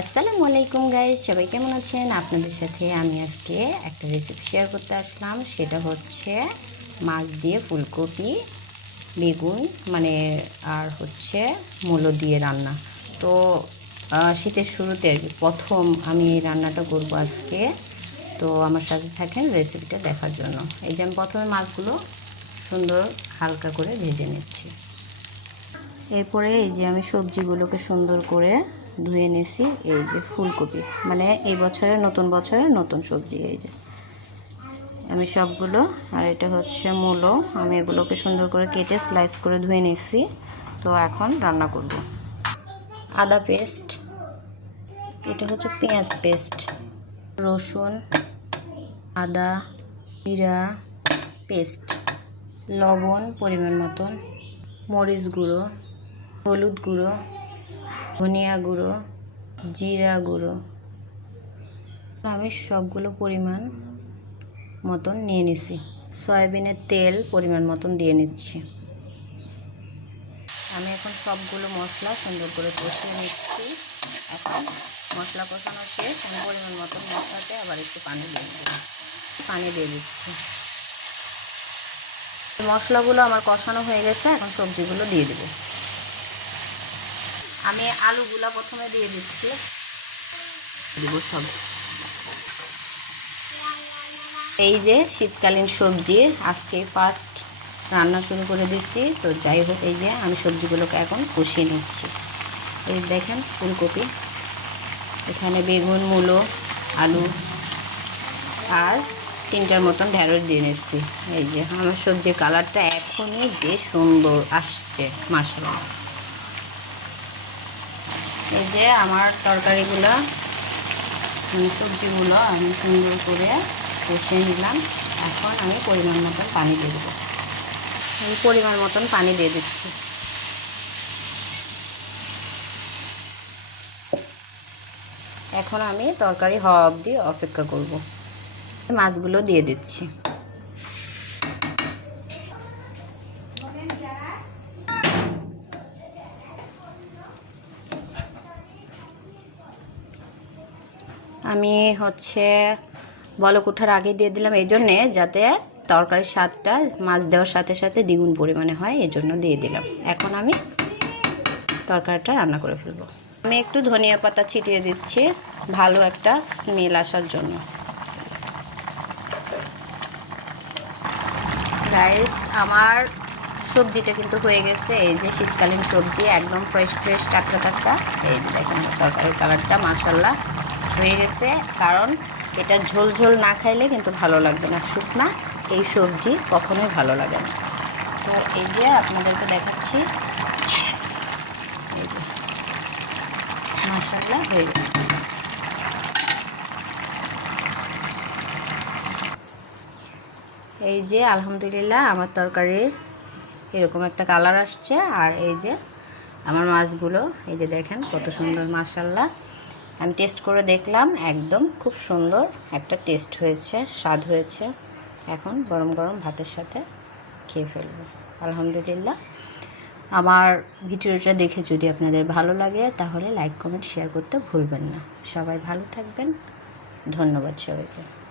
আসসালামু আলাইকুম গাইজ সবাই কেমন আছেন? আপনাদের সাথে আমি আজকে একটা রেসিপি শেয়ার করতে আসলাম। সেটা হচ্ছে মাছ দিয়ে ফুলকপি, বেগুন মানে আর হচ্ছে মূলো দিয়ে রান্না। তো শীতের শুরুতে আর কি প্রথম আমি এই রান্নাটা করব আজকে। তো, আমার সাথে থাকেন রেসিপিটা দেখার জন্য। এই যে আমি প্রথমে মাছগুলো সুন্দর হালকা করে ভেজে নিচ্ছি। এরপরে এই যে আমি সবজিগুলোকে সুন্দর করে ধুয়ে নিয়েছি এই যে ফুলকপি। মানে এই বছরের নতুন বছরের নতুন সবজি, এই যে। আমি সবগুলো, আর এটা হচ্ছে মূলো। আমি এগুলোকে সুন্দর করে কেটে স্লাইস করে ধুয়ে নিয়েছি তো এখন রান্না করব। আদা পেস্ট এটা হচ্ছে পেঁয়াজ পেস্ট রসুন, আদা, জিরা পেস্ট লবণ পরিমাণ মতন, মরিচ গুঁড়ো, হলুদ গুঁড়ো ধনিয়া গুঁড়ো, জিরা গুঁড়ো আমি সবগুলো পরিমাণ মতন নিয়ে নিছি। সয়াবিনের তেল পরিমাণ মতন দিয়ে নিচ্ছি। আমি এখন সবগুলো মশলা সুন্দর করে কষিয়ে নিচ্ছি। এখন মশলা কষানো শেষ, আমি পরিমাণ মতন মশলাতে আবার একটু পানি দিয়ে দেবো পানি দিয়ে দিচ্ছি। মশলাগুলো আমার কষানো হয়ে গেছে, এখন সবজিগুলো দিয়ে দেবো। আমি আলুগুলা প্রথমে দিয়ে দিচ্ছি। দিব সব। এই যে শীতকালীন সবজি আজকে ফার্স্ট রান্না শুরু করে দিচ্ছি তো যাই হোক এই যে আমি সবজিগুলোকে এখন কষিয়ে নিচ্ছি। এই দেখেন ফুলকপি এখানে বেগুন মূলো আলু আর তিনটার মতন ঢ্যাঁড়স দিয়ে নিচ্ছি। এই যে আমার সবজির কালারটা এখনই যে সুন্দর আসছে মাসালা এই যে আমার তরকারিগুলো মানে সবজিগুলো আমি সুন্দর করে কষিয়ে নিলাম। এখন আমি পরিমাণ মতন পানি দিয়ে দেবো। আমি পরিমাণ মতন পানি দিয়ে দিচ্ছি। এখন আমি তরকারি হওয়া অবধি অপেক্ষা করব। মাছগুলো দিয়ে দিচ্ছি। আমি হচ্ছে বলক ওঠার আগে দিয়ে দিলাম এই জন্যে যাতে তরকারির স্বাদটা, মাছ দেওয়ার সাথে সাথে দ্বিগুণ পরিমাণে হয়, এই জন্য দিয়ে দিলাম। এখন আমি তরকারিটা রান্না করে ফেলব। আমি একটু ধনিয়া পাতা ছিটিয়ে দিচ্ছি, ভালো একটা স্মেল আসার জন্য। গাইস আমার সবজিটা কিন্তু হয়ে গেছে, এই যে শীতকালীন সবজি, একদম ফ্রেশ ফ্রেশ টাটকা টাটকা। এই যে দেখেন, তরকারির কালারটা মাসাল্লাহ হয়ে গেছে, কারণ এটা ঝোল ঝোল না খাইলে কিন্তু ভালো লাগবে না। শুকনা এই সবজি কখনোই ভালো লাগে না। তো এই যে আপনাদেরকে দেখাচ্ছি, এই যে হয়ে গেছে। এই যে আলহামদুলিল্লাহ আমার তরকারির এরকম একটা কালার আসছে, আর এই যে আমার মাছগুলো, এই যে দেখেন কত সুন্দর মাসাল্লাহ আমি টেস্ট করে দেখলাম, একদম খুব সুন্দর একটা টেস্ট হয়েছে, স্বাদ হয়েছে। এখন গরম গরম ভাতের সাথে খেয়ে ফেলব। আলহামদুলিল্লাহ। আমার ভিডিওটা দেখে যদি আপনাদের ভালো লাগে, তাহলে লাইক কমেন্ট শেয়ার করতে ভুলবেন না। সবাই ভালো থাকবেন। ধন্যবাদ সবাইকে।